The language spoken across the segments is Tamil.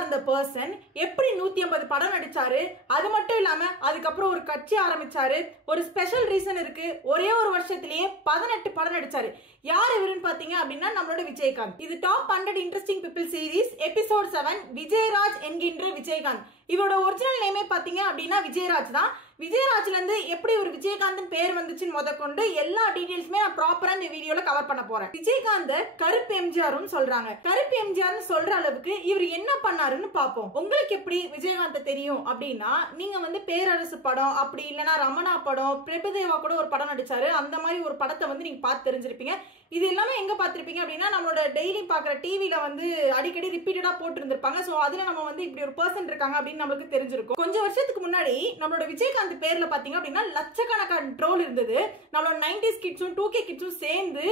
இருந்த பர்சன் எப்படி 150 படம் நடிச்சாரு, அது மட்டும் இல்லாம அதுக்கப்புறம் ஒரு கட்சி ஆரம்பிச்சாரு. ஒரு ஸ்பெஷல் ரீசன் இருக்கு, ஒரே ஒரு வருஷத்திலேயே 18 படம் நடிச்சாரு. யார் இவருன்னு பாத்தீங்க அப்படின்னா நம்மளோட விஜயகாந்த். இது top 100 interesting people series episode 7 Vijayaraj என்கின்ற விஜயகாந்த். இவரோட ஒரிஜினல் நேமே பாத்தீங்க அப்படின்னா விஜயராஜ் தான். விஜயராஜ்ல இருந்து எப்படி ஒரு விஜயகாந்த் பேர் வந்துச்சுன்னு முதற்கொண்டு எல்லா டீடைல்ஸுமே நான் ப்ராப்பரா இந்த வீடியோல கவர் பண்ண போறேன். விஜயகாந்த் கருப்பு எம்ஜிஆர்னு சொல்றாங்க. கருப்பு எம்ஜிஆர்னு சொல்ற அளவுக்கு இவர் என்ன பண்ணாருன்னு பாப்போம். உங்களுக்கு எப்படி விஜயகாந்த் தெரியும் அப்படின்னா, நீங்க வந்து பேரரசு படம், அப்படி இல்லைன்னா ரமணா படம், பிரபுதேவா கூட ஒரு படம் நடிச்சாரு, அந்த மாதிரி ஒரு படத்தை வந்து நீங்க பார்த்து தெரிஞ்சிருப்பீங்க. இது எல்லாமே எங்க பாத்திருப்பீங்க அப்படின்னா நம்மளோட டெய்லி பாக்குற டிவில வந்து அடிக்கடி ரிப்பீட்டடா போட்டு இருந்திருப்பாங்க. சோ அதுல நம்ம வந்து இப்படி ஒரு பர்சன் இருக்காங்க அப்படின்னு நம்மளுக்கு தெரிஞ்சிருக்கும். கொஞ்சம் வருஷத்துக்கு முன்னாடி நம்மளோட விஜயகாந்த் பேர்ல பாத்தீங்க அப்படின்னா லட்சக்கணக்கான ட்ரோல் இருந்தது. நம்மளோட 90s கிட்ஸும் 2K கிட்ஸும் சேர்ந்து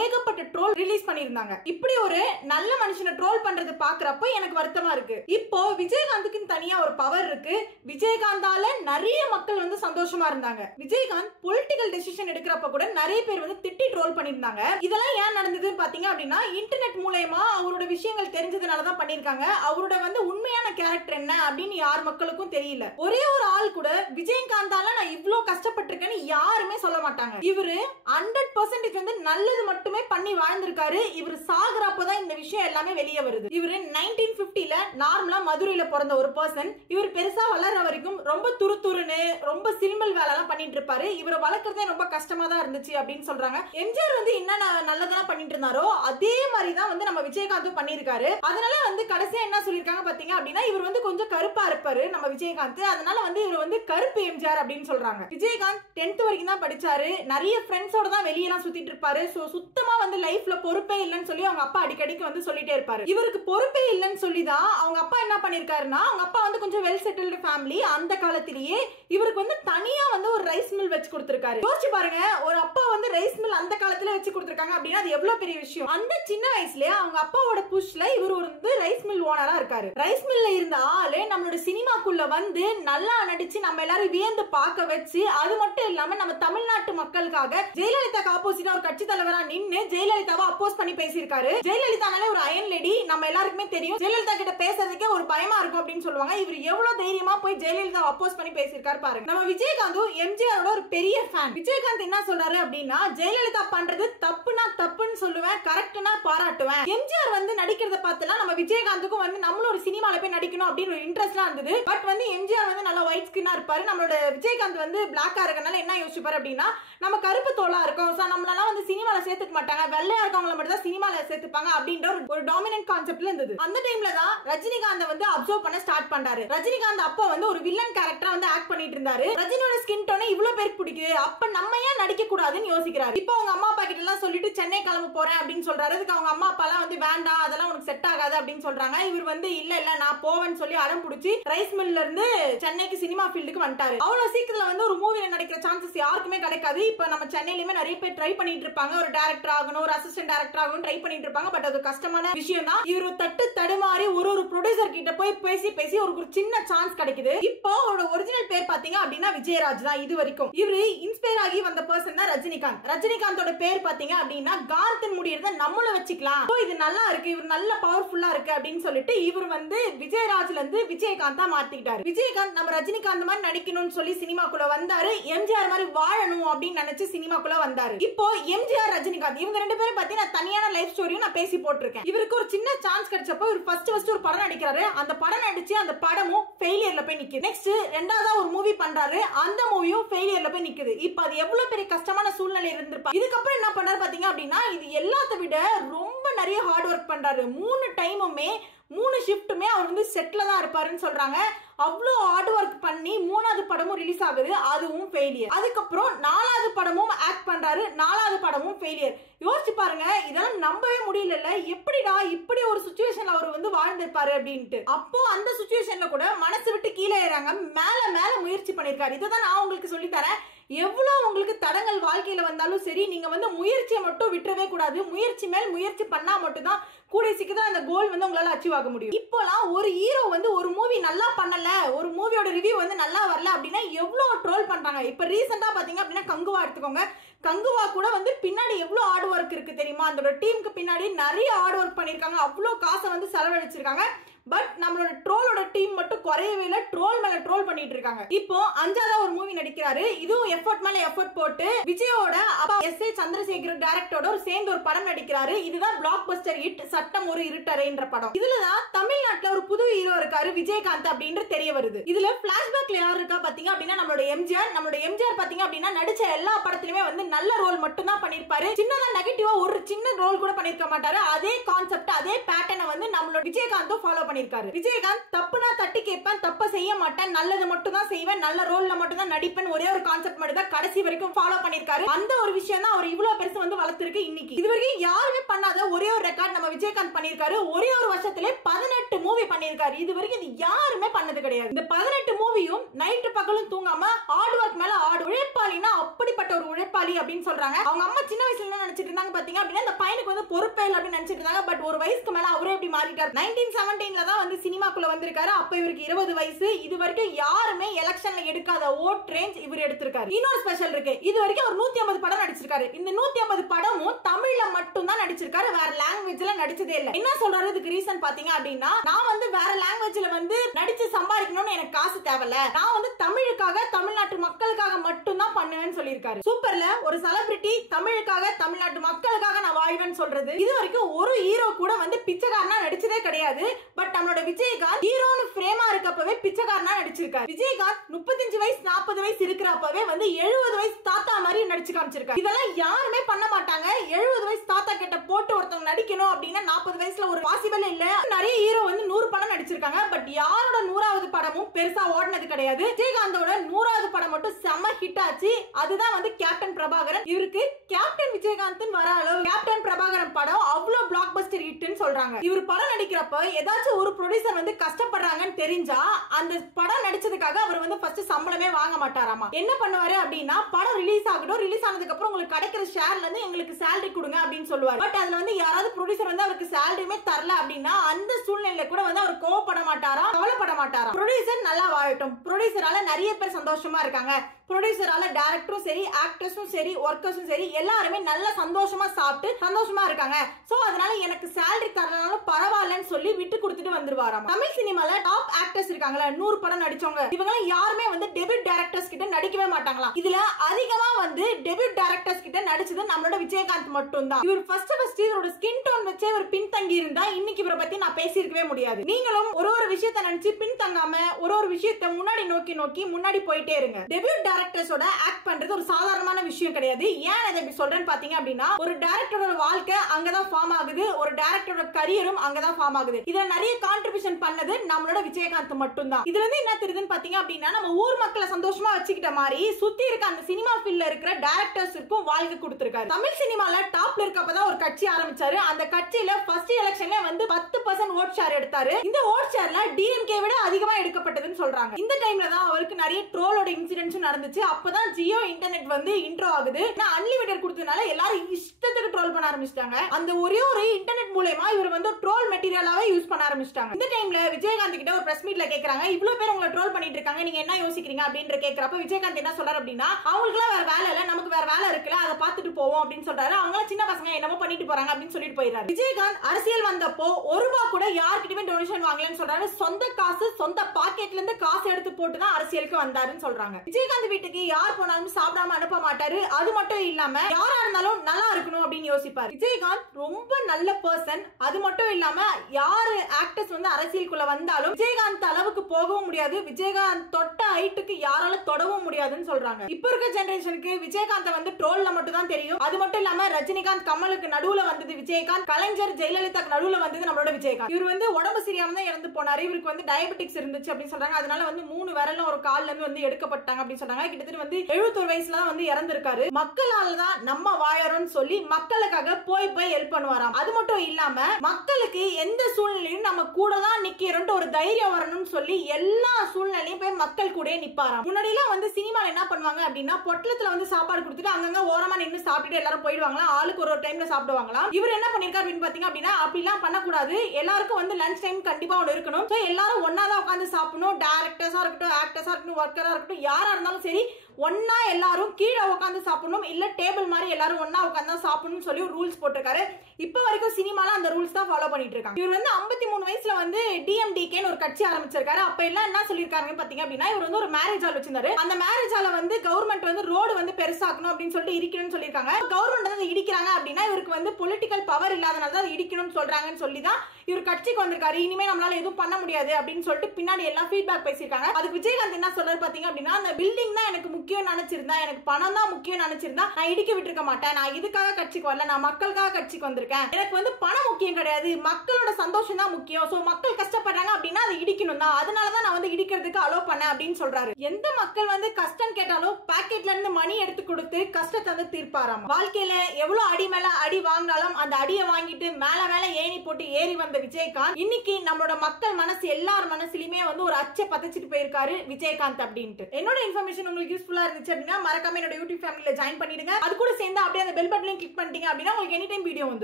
ஏகப்பட்ட ட்ரோல் ரிலீஸ் பண்ணிருந்தாங்க. இப்படி ஒரு நல்ல மனுஷனை ட்ரோல் பண்றது பாக்குறப்ப எனக்கு வருத்தமா இருக்கு. இப்போ விஜயகாந்துக்கு தனியா ஒரு பவர் இருக்கு. விஜயகாந்தால நிறைய மக்கள் வந்து சந்தோஷமா இருந்தாங்க. விஜயகாந்த் பொலிட்டிக்கல் டெசிஷன் எடுக்கிறப்ப கூட நிறைய பேர் வந்து திட்டி ட்ரோல் பண்ணிருந்தாங்க. இதெல்லாம் ஏன் நடந்ததுன்னு பாத்தீங்க அப்படின்னா இன்டர்நெட் மூலமா அவரோட விஷயங்கள் தெரிஞ்சதுனாலதான் பண்ணிருக்காங்க. அவரோட வந்து உண்மையான கேரக்டர் என்ன அப்படின்னு யார் மக்களுக்கும் தெரியல. ஒரே ஒரு ஆள் கூட விஜயகாந்தால நான் இவ்ளோ கஷ்டப்பட்டிருக்கேன்னு யாருமே சொல்ல மாட்டாங்க. இவரு 100% வந்து நல்லது மட்டுமே பண்ணி வாழ்ந்திருக்காரு. இவரு சாகுறப்பதான் இந்த விஷயம் எல்லாமே வெளியே வருது. இவரு 1950ல நார்மலா மதுரையில பிறந்த ஒரு பர்சன். இவர் பெருசா வளர்ற வரைக்கும் ரொம்ப துருத்துருன்னு ரொம்ப சினிமல் வேலை எல்லாம் பண்ணிட்டு இருப்பாரு. இவரை வளர்க்கறதே ரொம்ப கஷ்டமா தான் இருந்துச்சு அப்படின்னு சொல்றாங்க. எம்ஜிஆர் வந்து என்ன நல்லதெல்லாம் பண்ணிட்டு இருந்தாரோ அதே மாதிரிதான் வந்து நம்ம விஜயகாந்த் பண்ணிருக்காரு. அதனால வந்து கடைசியா என்ன சொல்லிருக்காங்க பாத்தீங்க அப்படின்னா இவர் வந்து கொஞ்சம் கருப்பா இருப்பாரு நம்ம விஜயகாந்த். அதனால வந்து இவர் வந்து கருப்பு எம்ஜிஆர் அப்படின்னு சொல்றாங்க. விஜயகாந்த் 10th வரைக்கும் தான் படிச்சாரு. நிறைய ஃப்ரெண்ட்ஸோட தான் வெளியெல்லாம் சுத்திட்டு இருப்பாரு. சோ சுத்தமா வந்து லைஃப்ல பொறுப்பே இல்லைன்னு சொல்லி அவங்க அப்பா அடிக்கடிக்கு வந்து சொல்லிட்டே இருப்பாரு. இவருக்கு பொறுப்பே இல்லைன்னு சொல்லிதான் அவங்க அப்பா என்ன பண்ணிருக்காருன்னா, அவங்க அப்பா வந்து கொஞ்சம் வெல் செட்டில்டு ஃபேமிலி. அந்த காலத்திலேயே இவருக்கு வந்து தனியா வந்து ஒரு ரைஸ் மில் வச்சு கொடுத்திருக்காரு. யோசிச்சு பாருங்க, ஒரு அப்பா வந்து ரைஸ் மில் அந்த காலத்துல வச்சு கொடுத்திருக்காங்க அப்படின்னா அது எவ்வளவு பெரிய விஷயம். அந்த சின்ன வயசுலயே அவங்க அப்பாவோட புஷ்ல இவர் வந்து ரைஸ் மில் ஓனரா இருக்காரு. ரைஸ் மில்ல இருந்த ஆளு நம்மளோட சினிமாக்குள்ள வந்து நல்லா நடிச்சு நம்ம எல்லாரும் வியந்து பார்க்க வச்சு, அது மட்டும் இல்லாம நம்ம தமிழ்நாட்டு மக்களுக்காக ஜெயலலிதாக்கு ஆப்போசிட்டா ஒரு கட்சி தலைவரா நின்னு ஜெயலலிதாவை அப்போஸ் பண்ணி பேசியிருக்காரு. ஜெயலலிதானாலே ஒரு அயன் லேடி, நம்ம எல்லாருக்குமே தெரியும். ஜெயலலிதா கிட்ட பேசுறதுக்கே ஒரு பயமா இருக்கும் அப்படின்னு சொல்லுவாங்க. இவர் எவ்வளவு தைரியமா போய் ஜெயலலிதா அப்போஸ் பண்ணி பேசியிருக்காரு பாருங்க. நம்ம விஜயகாந்த் எம்ஜிஆரோட ஒரு பெரிய ஃபேன். விஜயகாந்த் என்ன சொல்றாரு அப்படின்னா, ஜெயலலிதா பண்றது தப்புனா தப்புன்னு சொல்லுவேன், கரெக்ட்னா பாராட்டுவேன். எம்ஜிஆர் வந்து நடிக்கிறத பார்த்தலாம் நம்ம விஜயகாந்துக்கும் வந்து நம்மளும் ஒரு சினிமால போய் நடிக்கணும் அப்படின்னு ஒரு இன்ட்ரெஸ்ட்லாம் இருந்தது. பட் வந்து எம்ஜிஆர் வந்து நல்லா ஒயிட் ஸ்கின்னா இருப்பாரு. நம்மளோட விஜயகாந்த் வந்து பிளாக்கா இருக்கனால என்ன யோசிப்பாரு அப்படின்னா, நம்ம கருப்பு தோலா இருக்கோம், நம்மளால வந்து சினிமால சேர்த்துக்க மாட்டாங்க, வெள்ளையா இருக்கவங்கள மட்டும் தான் சினிமால சேர்த்துப்பாங்க அப்படின்ற ஒரு டாமினன்ட் கான்செப்ட்ல இருந்தது. அந்த டைம்ல தான் ரஜினிகாந்த் வந்து அப்சர்வ் பண்ண ஸ்டார்ட் பண்றாரு. ரஜினிகாந்த் அப்போ வந்து ஒரு வில்லன் கேரக்டரா வந்து ஆக்ட் பண்ணிட்டு இருந்தாரு. ரஜினியோட ஸ்கின் டோனே இவ்வளவு பேருக்கு பிடிக்குது, அப்ப நம்ம ஏன் நடிக்க கூடாதுன்னு யோசிக்கிறாரு. இப்போ அவங்க அம்மா அப்பா கிட்ட எல்லாம் சொல்லிட்டு சென்னை கிளம்ப போறேன் அப்படின்னு சொல்றாரு. அதுக்கு அவங்க அம்மா அப்பா எல்லாம் வந்து வேண்டாம், அதெல்லாம் உனக்கு செட் ஆகாது அப்படின்னு சொல்றாங்க. இவர் வந்து இல்ல இல்ல நான் போவேன்னு சொல்லி அடம் பிடிச்சி ரைஸ் மில்ல இருந்து சென்னைக்கு சினிமா ஃபீல்டுக்கு வந்துட்டாரு. அவ்வளவு சீக்கிரத்துல வந்து ஒரு மூவில நடிக்கிற சான்சஸ் யாருக்குமே கிடைக்காது. இப்ப நம்ம சென்னையிலுமே நிறைய பேர் ட்ரை பண்ணிட்டு இருப்பாங்க. ஒரு டைரக்டர் ஆகணும், ஒரு அசிஸ்டன்ட் டைரக்டர் ஆகணும் ட்ரை பண்ணிட்டு இருப்பாங்க. பட் அது கஷ்டமான விஷயம் தான். இவர் தட்டு தடுமாறி ஒரு ப்ரொடியூசர் கிட்ட போய் பேசி ஒரு சின்ன சான்ஸ் கிடைக்குது. இப்போ அவரோட ஒரிஜினல் பேர் பாத்தீங்க அப்படின்னா விஜயராஜ் தான். இது வரைக்கும் இவரு இன்ஸ்பயர் ஆகி வந்த பர்சன் தான் ரஜினிகாந்த். ரஜினிகாந்தோட பேர் பாத்தீங்க அப்படின்னா காந்தன் முடியறத நம்மளும் வச்சுக்கலாம், இது நல்லா இருக்கு, இவர் நல்ல பவர்ஃபுல்லா இருக்கு அப்படின்னு சொல்லிட்டு இவர் வந்து விஜயராஜ்ல இருந்து விஜயகாந்தா மாத்திக்கிட்டாரு. விஜயகாந்த் நம்ம ரஜினிகாந்த் மாதிரி நடிக்கணும்னு சொல்லி சினிமாக்குள்ள வந்தாரு. எம்ஜிஆர் மாதிரி வாழணும் அப்படின்னு நினைச்சு சினிமாக்குள்ள வந்தாரு. இப்போ எம்ஜிஆர் ரஜினிகாந்த் இவங்க ரெண்டு பேரும் பத்தி நான் தனியான லைஃப் ஸ்டோரியும் நான் பேசி போட்டிருக்கேன். இவருக்கு ஒரு சின்ன சான்ஸ் கிடைச்சப்போ இவர் ஃபர்ஸ்ட் ஒரு படம் நடிக்கிறாரு. அந்த படம் நடிச்சு அந்த படமும் ஃபெயிலியர்ல போய் நிக்குது. நெக்ஸ்ட் ரெண்டாவதா ஒரு மூவி பண்றாரு, அந்த மூவியும் ஃபெயிலியர்ல போய் நிக்குது. இப்போ அது எவ்வளவு பெரிய கஷ்டமான சூழ்நிலை இருந்திருப்பா. இதுக்கப்புறம் என்ன பண்றாரு பாத்தீங்க அப்படின்னா, இது எல்லாத்த விட ரொம்ப நிறைய ஹார்ட் ஒர்க் பண்றாரு. 3 டைமுமே 3 ஷிஃப்ட்டுமே அவர் வந்து செட்ல தான் இருப்பாருன்னு சொல்றாங்க. அவ்வளோ ஹார்ட் ஒர்க் பண்ணி 3வது படமும் ரிலீஸ் ஆகுது, அதுவும் ஃபெயிலியர். அதுக்கப்புறம் 4வது படமும் ஆக்ட் பண்றாரு, 4வது படமும் ஃபெயிலியர். யோசிச்சு பாருங்க, இதெல்லாம் நம்பவே முடியல. எப்படிடா இப்படி ஒரு சிச்சுவேஷன்ல அவர் வந்து வாழ்ந்திருப்பாரு அப்படின்ட்டு. அப்போ அந்த சிச்சுவேஷன்ல கூட மனசு விட்டு கீழே ஏறாங்க, மேல முயற்சி பண்ணிருக்காரு. இதான் நான் உங்களுக்கு சொல்லி தரேன். எவ்வளவு உங்களுக்கு தடங்கள் வாழ்க்கையில வந்தாலும் சரி, நீங்க வந்து முயற்சியை மட்டும் விட்டுறவே கூடாது. முயற்சி மேல் முயற்சி பண்ணா மட்டும்தான் கூடிய சீக்கிரம் அந்த கோல் வந்து உங்களால அச்சீவ் ஆக முடியும். இப்போலாம் ஒரு ஹீரோ வந்து ஒரு மூவி நல்லா பண்ணல, ஒரு மூவியோட ரிவ்யூ வந்து நல்லா வரல அப்படின்னா எவ்வளவு ட்ரோல் பண்றாங்க. இப்ப ரீசெண்டா பாத்தீங்க அப்படின்னா கங்குவா எடுத்துக்கோங்க. கங்குவா கூட வந்து பின்னாடி எவ்வளவு ஹார்ட் ஒர்க் இருக்கு தெரியுமா? அந்த டீமுக்கு பின்னாடி நிறைய ஹார்ட் ஒர்க் பண்ணிருக்காங்க, அவ்வளவு காசை வந்து செலவழிச்சிருக்காங்க. பட் நம்மளோட ட்ரோலோட டீம் மட்டும் குறையவே இல்லை, ட்ரோல் மேல ட்ரோல் பண்ணிட்டு இருக்காங்க. இப்போ அஞ்சாவதா ஒரு மூவி நடிக்கிறாரு. இதுவும் எஃபர்ட் மேல எஃபர்ட் போட்டு விஜயோட அப்பா எஸ் ஏ சந்திரசேகர் டைரக்டரோட ஒரு சேர்ந்து ஒரு படம் நடிக்கிறாரு. இதுதான் பிளாக் பஸ்டர் ஹிட் சட்டம் ஒரு இருட்டறைன்ற படம். இதுலதான் தமிழ்நாட்டுல ஒரு புது ஹீரோ இருக்காரு விஜயகாந்த் அப்படின்னு தெரிய வருது. இதுல பிளாஷ்பேக்ல யார் இருக்கா பாத்தீங்க அப்படின்னா நம்மளோட எம்ஜிஆர் பாத்தீங்க அப்படின்னா நடிச்ச எல்லா படத்திலுமே வந்து நல்ல ரோல் மட்டும் தான் பண்ணிருப்பாரு. சின்னதா நெகட்டிவா ஒரு சின்ன ரோல் கூட பண்ணிருக்க மாட்டாரு. அதே கான்செப்ட் அதே பேட்டர்னை வந்து நம்மளோட விஜயகாந்தும் ஃபாலோ பண்ணிருக்காரு. விஜயகாந்த் தப்புனா தட்டி கேட்பேன், தப்ப செய்ய மாட்டேன், நல்லது மட்டும் தான் செய்வேன், நல்ல ரோல்ல மட்டும் தான் நடிப்பேன், ஒரே ஒரு கான்செப்ட் மட்டும் தான் கடைசி வரைக்கும் ஃபாலோ பண்ணிருக்காரு. அந்த ஒரு விஷயம் தான் அவர் இவ்வளவு பெருசு வந்து வளர்த்திருக்கு. இன்னைக்கு இதுவரைக்கும் யாருமே பண்ணாத ஒரே ஒரு ரெக்கார்ட் நம்ம விஜயகாந்த் பண்ணிருக்காரு. ஒரே ஒரு வருஷத்துல 18 மூவி பண்ணிருக்காரு. இது வரைக்கும் இது யாருமே பண்ணது கிடையாது. இந்த 18 மூவியும் நைட்டு பகலும் தூங்காம ஹார்ட் ஒர்க் மேல ஹார்ட். உழைப்பாளினா அப்படிப்பட்ட ஒரு உழைப்பாளி அப்படின்னு சொல்றாங்க. அவங்க அம்மா சின்ன வயசுல என்ன நினைச்சிட்டு இருந்தாங்க பாத்தீங்க அப்படின்னா இந்த பையனுக்கு வந்து பொறுப்பே இல்லை அப்படின்னு நினைச்சிட்டு இருந்தாங்க. பட் ஒரு வயசுக்கு மேல அவரே எப்படி மாறிட்டார். 1917 தான் வந்து சினிமாக்குள்ள வந்திருக்காரு. அப்ப இவருக்கு 20 வயசு. இது வரைக்கும் யாருமே எலெக்ஷன்ல எடுக்காத ஓட் ரேஞ்ச் இவர் எடுத்திருக்காரு. இன்னொரு ஸ்பெஷல் இருக்கு. இது வரைக்கும் அவர் 150 படம் நடிச்சிருக்காரு. இந்த 150 படமும் தமிழ்ல மட்டும் தான் நடிச்சிருக்காரு. வேற லாங்குவேஜ்ல நடிச்சதே இல்ல. என்ன சொல்றாரு இதுக்கு ரீசன் பாத்தீங்க அப்படின்னா நான் வந்து வேற லாங்குவேஜ்ல வந்து நடிச்சு சம்பாதிக்கணும்னு எனக்கு காசு தேவையில்ல, நான் வந்து தமிழுக்காக தமிழ்நாட்டு மக்களுக்காக மட்டும் தான் பண்ணுவேன்னு சொல்லியிருக்காரு. சூப்பர்ல ஒரு செலிபிரிட்டி தமிழுக்காக தமிழ்நாட்டு மக்களுக்காக நான் வாழ்வேன்னு சொல்றது. இது வரைக்கும் ஒரு ஹீரோ கூட வந்து பிச்சைக்காரனா நடிச்சதே கிடையாது. பட் நம்மளோட விஜயகாந்த் ஹீரோன்னு ஃப்ரேமா இருக்கப்பவே பிச்சைக்காரனா நடிச்சிருக்காரு. விஜயகாந்த் 35 வயசு 40 வயசு இருக்கிறப்பவே வந்து 70 வயசு தாத்தா மாதிரி நடிச்சு காமிச்சிருக்காரு. இதெல்லாம் யாருமே பண்ண மாட்டாங்க. 70 வயசு தாத்தா கிட்ட போட்டு ஒருத்தவங்க நடிக்கணும் அப்படின்னா 40 வயசுல ஒரு பாசிபிள் இல்ல. நிறைய ஹீரோ வந்து 100 படம் நடிச்சிருக்காங்க. பட் யாரோட 100வது படமும் பெருசா ஓடினது கிடையாது. விஜயகாந்தோட 100வது படம் மட்டும் செம்ம ஹிட் ஆச்சு. அதுதான் வந்து கேப்டன் பிரபாகரன். இவருக்கு கேப்டன் விஜயகாந்த் வர அளவு கேப்டன் பிரபாகரன் படம் அவ்வளவு பிளாக் பஸ்டர் ஹிட்னு சொல்றாங்க. இவர் படம் நடிக்கிறப்ப ஏதாச்சும் ஒரு ப்ரொடியூசர் வந்து கஷ்டப்படுறாங்கன்னு தெரிஞ்சா அந்த படம் நடிச்சதுக்காக அவர் வந்து ஃபர்ஸ்ட் சம்பளமே வாங்க மாட்டாராமா. என்ன பண்ணுவாரு அப்படின்னா படம் ரிலீஸ் ஆகட்டும், ரிலீஸ் ஆனதுக்கு அப்புறம் உங்களுக்கு கிடைக்கிற ஷேர்ல இருந்து எங்களுக்கு சேலரி கொடுங்க அப்படின்னு சொல்லுவாரு. பட் அதுல வந்து யாராவது ப்ரொடியூசர் வந்து அவருக்கு சேலரியுமே தரல அப்படின்னா அந்த சூழ்நிலையில கூட வந்து அவர் கோவப்பட மாட்டாரா, கவலைப்பட மாட்டாரா. ப்ரொடியூசர் நல்லா வாழட்டும், ப்ரொடியூசரால நிறைய பேர் சந்தோஷமா இருக்காங்க, ப்ரொடியூசரால டைரக்டரும் சரி ஆக்டர்ஸும் சரி ஒர்க்கர்ஸும் சரி எல்லாருமே நல்ல சந்தோஷமா சாப்பிட்டு சந்தோஷமா இருக்காங்க. சோ அதனால எனக்கு சேலரி தரனாலும் பரவாயில்லன்னு சொல்லி விட்டு கொடுத்துட்டு வந்துருவாராம். தமிழ் சினிமால டாப் ஆக்டர்ஸ் இருக்காங்களா 100 படம் நடிச்சவங்க, இவங்க யாருமே வந்து டெபியூட் டைரக்டர்ஸ் கிட்ட நடிக்கவே மாட்டாங்களாம். இதுல அதிகமா வந்து டெபியூட் டைரக்டர்ஸ் கிட்ட நடிச்சது நம்மளோட விஜயகாந்த் மட்டும் தான். இவர் ஃபர்ஸ்ட் இவரோட ஸ்கின் டோன் வச்சே ஒரு பின் தங்கி இருந்தா இன்னைக்கு இவரை பத்தி நான் பேசியிருக்கவே முடியாது. நீங்களும் ஒரு விஷயத்தை நினைச்சு பின் தங்காம ஒரு விஷயத்தை முன்னாடி நோக்கி முன்னாடி போயிட்டே இருங்க. டெபியூட் டைரக்டர்ஸோட ஆக்ட் பண்றது ஒரு சாதாரணமான விஷயம் கிடையாது. ஏன் இதை இப்படி சொல்றேன்னு பாத்தீங்க அப்படின்னா ஒரு டைரக்டரோட வாழ்க்கை அங்கதான் ஃபார்ம் ஆகுது, ஒரு டைரக்டரோட கரியரும் அங்கதான் ஃபார்ம் ஆகுது. இதுல நிறைய கான்ட்ரிபியூஷன் பண்ணது நம்மளோட விஜயகாந்த் மட்டும் தான். இதுல இருந்து என்ன தெரியுதுன்னு பாத்தீங்க அப்படின்னா நம்ம ஊர் மக்களை சந்தோஷமா வச்சுக்கிட்ட மாதிரி சுத்தி இருக்க அந்த சினிமா ஃபீல்ட்ல இருக்கிற டைரக்டர்ஸுக்கும் வாழ்க்கை கொடுத்திருக்காரு. தமிழ் சினிமால டாப்ல இருக்கப்பதான் ஒரு கட்சி ஆரம்பிச்சாரு. அந்த கட்சியில ஃபர்ஸ்ட் எலெக்ஷன்ல வந்து 10% ஓட் ஷேர் எடுத்தாரு. இந்த ஓட் ஷேர்ல டிஎம்கே விட அதிகமா எடுக்கப்பட்டதுன்னு சொல்றாங்க. இந்த டைம்ல தான் அவருக்கு நிறைய ட்ரோலோட இன்சிடென்ட்ஸ் நடந்துச்சு. அப்பதான் ஜியோ இன்டர்நெட் வந்து இன்ட்ரோ ஆகுது. அன்லிமிட்டட் கொடுத்ததுனால எல்லாரும் இஷ்டத்துக்கு ட்ரோல் பண்ண ஆரம்பிச்சிட்டாங்க. அந்த ஒரே ஒரு இன்டர்நெட் மூலமா இவர் வந்து ட்ரோல் மெட்டீரியலாவே யூஸ் பண்ண ஆரம்பிச்சிட்டாங்க. இந்த டைம்ல விஜயகாந்த் கிட்ட ஒரு பிரஸ் மீட்ல கேக்குறாங்க, இவ்வளவு பேர் உங்களை ட்ரோல் பண்ணிட்டு இருக்காங்க, நீங்க என்ன யோசிக்கிறீங்க அப்படின்ற கேக்குறப்ப விஜயகாந்த் என்ன சொல்றாரு அப்படின்னா அவங்களுக்கு எல்லாம் வேற வேலை இல்ல, நமக்கு வேற வேலை இருக்குல்ல, அதை பார்த்துட்டு போவோம் அப்படின்னு சொல்றாரு. அவங்க சின்ன பசங்க என்னமோ பண்ணிட்டு போறாங்க அப்படின்னு சொல்லிட்டு போயிடுறாரு. விஜயகாந்த் அரசியல் வந்தப்போ ₹1 கூட யார்கிட்டயுமே டொனேஷன் வாங்கலன்னு சொல்றாரு. சொந்த காசு சொந்த பாக்கெட்ல இருந்து காசு எடுத்து போட்டு தான் அரசியலுக்கு வந்தாருன்னு சொல்றாங்க. விஜயகாந்த் வீட்டுக்கு யார் போனாலும் சாப்பிடாம அனுப்ப மாட்டாரு. அது மட்டும் இல்லாம யாரா இருந்தாலும் நல்லா இருக்கணும் அப்படின்னு யோசிப்பாரு. விஜயகாந்த் ரொம்ப நல்ல பர்சன். அது மட்டும் இல்லாம யாரு ஆக்டர்ஸ் வந்து அரசியலுக்குள்ள வந்தாலும் விஜயகாந்த் அளவுக்கு போகவும் முடியாது, விஜயகாந்த் தொட்ட ஹைட்டுக்கு யாரால தொடவும் முடியாதுன்னு சொல்றாங்க. இப்ப இருக்க ஜெனரேஷனுக்கு விஜயகாந்த் வந்து ட்ரோல்ல மட்டும் தான் தெரியும். அது மட்டும் இல்லாம ரஜினிகாந்த் கமலுக்கு நடுவுல வந்தது விஜயகாந்த், கலைஞர் ஜெயலலிதாக்கு நடுவுல வந்தது நம்மளோட விஜயகாந்த். இவர் வந்து உடம்பு சரியாம தான் இறந்து போனாரு. இவருக்கு வந்து டயபெட்டிக்ஸ் இருந்துச்சு அப்படின்னு சொல்றாங்க. அதனால வந்து 3 விரலும் ஒரு கால்ல இருந்து வந்து எடுக்கப்பட்டாங்க அப்படின்னு சொல்றாங்க. கிட்டத்தட்ட வந்து 71 வயசுல தான் வந்து இறந்திருக்காரு. மக்களால தான் நம்ம வாழறோம்னு சொல்லி மக்களுக்காக போய் ஹெல்ப் பண்ணுவாராம். அது மட்டும் இல்லாம மக்களுக்கு எந்த சூழ்நிலையும் நம்ம கூட தான் நிக்கிறோம்னு ஒரு தைரியம் வரணும்னு சொல்லி எல்லா சூழ்நிலையும் போய் மக்கள் கூட நிப்பாராம். முன்னாடி எல்லாம் வந்து சினிமால என்ன பண்ணுவாங்க அப்படின்னா பொட்டலத்துல வந்து சாப்பாடு கொடுத்துட்டு அங்கங்க ஓரமா நின்று சாப்பிட்டுட்டு எல்லாரும் போயிடுவாங்களா, ஆளுக்கு ஒரு டைம்ல சாப்பிடுவாங்களாம். இவர் என்ன பண்ணிருக்காரு அப்படின்னு பாத்தீங்க அப்படின்னா அப்படிலாம் பண்ணக்கூடாது, எல்லாருக்கும் வந்து லஞ்ச் டைம் கண்டிப்பா ஒன்று இருக்கணும். சோ எல்லாரும் ஒன்னாதான் உட்காந்து சாப்பிடணும். டைரக்டர்ஸா இருக்கட்டும், ஆக்டர்ஸா இருக்கட்டும், ஒர்க்கரா இருக்கட்டும், யாரா இருந்தாலும் சரி ஒன்னா எல்லாரும் கீழே உட்காந்து சாப்பிடணும், இல்ல டேபிள் மாதிரி எல்லாரும் ஒன்னா உட்காந்து சாப்பிடணும்னு சொல்லி ஒரு ரூல்ஸ் போட்டிருக்காரு. இப்ப வரைக்கும் சினிமால அந்த ரூல்ஸ் தான் ஃபாலோ பண்ணிட்டு இருக்காங்க. இவர் வந்து 53 வயசுல வந்து டிஎம்டிகேன்னு ஒரு கட்சி ஆரம்பிச்சிருக்காரு. அப்ப எல்லாம் என்ன சொல்லிருக்காங்க பாத்தீங்க அப்படின்னா, இவர் வந்து ஒரு மேரேஜ் ஹால் வச்சிருந்தாரு. அந்த மேரேஜ் ஹால வந்து கவர்மெண்ட் வந்து ரோடு வந்து பெருசாக்கணும் அப்படின்னு சொல்லிட்டு இடிக்கணும்னு சொல்லிருக்காங்க. கவர்மெண்ட் வந்து இடிக்கிறாங்க அப்படின்னா இவருக்கு வந்து பொலிட்டிக்கல் பவர் இல்லாதனால தான் இடிக்கணும்னு சொல்றாங்கன்னு சொல்லி தான் இவர் கட்சிக்கு வந்திருக்காரு. இனிமே நம்மளால எதுவும் பண்ண முடியாது அப்படின்னு சொல்லிட்டு பின்னாடி எல்லாம் ஃபீட்பேக் பேசியிருக்காங்க. அதுக்கு விஜயகாந்த் என்ன சொல்றாரு பாத்தீங்க அப்படின்னா, அந்த பில்டிங் தான் எனக்கு முக்கியம் நினைச்சிருந்தா, எனக்கு பணம் தான் முக்கியம் நினைச்சிருந்தா நான் இடிக்க விட்டுருக்க மாட்டேன். நான் இதுக்காக கட்சிக்கு வரல, நான் மக்களுக்காக கட்சிக்கு வந்திருக்கேன். எனக்கு வந்து பணம் முக்கியம் கிடையாது, மக்களோட சந்தோஷம் தான் முக்கியம். சோ மக்கள் கஷ்டப்படுறாங்க அப்படின்னா அதை இடிக்கணும் தான், அதனாலதான் நான் வந்து இடிக்கிறதுக்கு அலோ பண்ணேன் அப்படின்னு சொல்றாரு. எந்த மக்கள் வந்து கஷ்டம் கேட்டாலும் பாக்கெட்ல இருந்து மணி எடுத்து கொடுத்து கஷ்டத்தை வந்து தீர்ப்பாராம். வாழ்க்கையில எவ்வளவு அடி மேல அடி வாங்கினாலும் அந்த அடியை வாங்கிட்டு மேல மேல ஏணி போட்டு ஏறி வந்த விஜயகாந்த் இன்னைக்கு நம்மளோட மக்கள் மனசு எல்லார் மனசுலயுமே வந்து ஒரு அச்சை பதச்சிட்டு போயிருக்காரு விஜயகாந்த் அப்படின்ட்டு. என்னோட இன்ஃபர்மேஷன் உங்களுக்கு யூஸ்ஃபுல்லா இருந்துச்சு அப்படின்னா மறக்காம என்னோட யூடியூப் ஃபேமிலியில ஜாயின் பண்ணிடுங்க. அது கூட சேர்ந்து அப்படியே அந்த பெல் பட்டனையும் கிளிக் பண்ணிட்டீங்க அப்படின்னா உங்களுக்கு எனி டைம் வீடியோ வந்துடும்.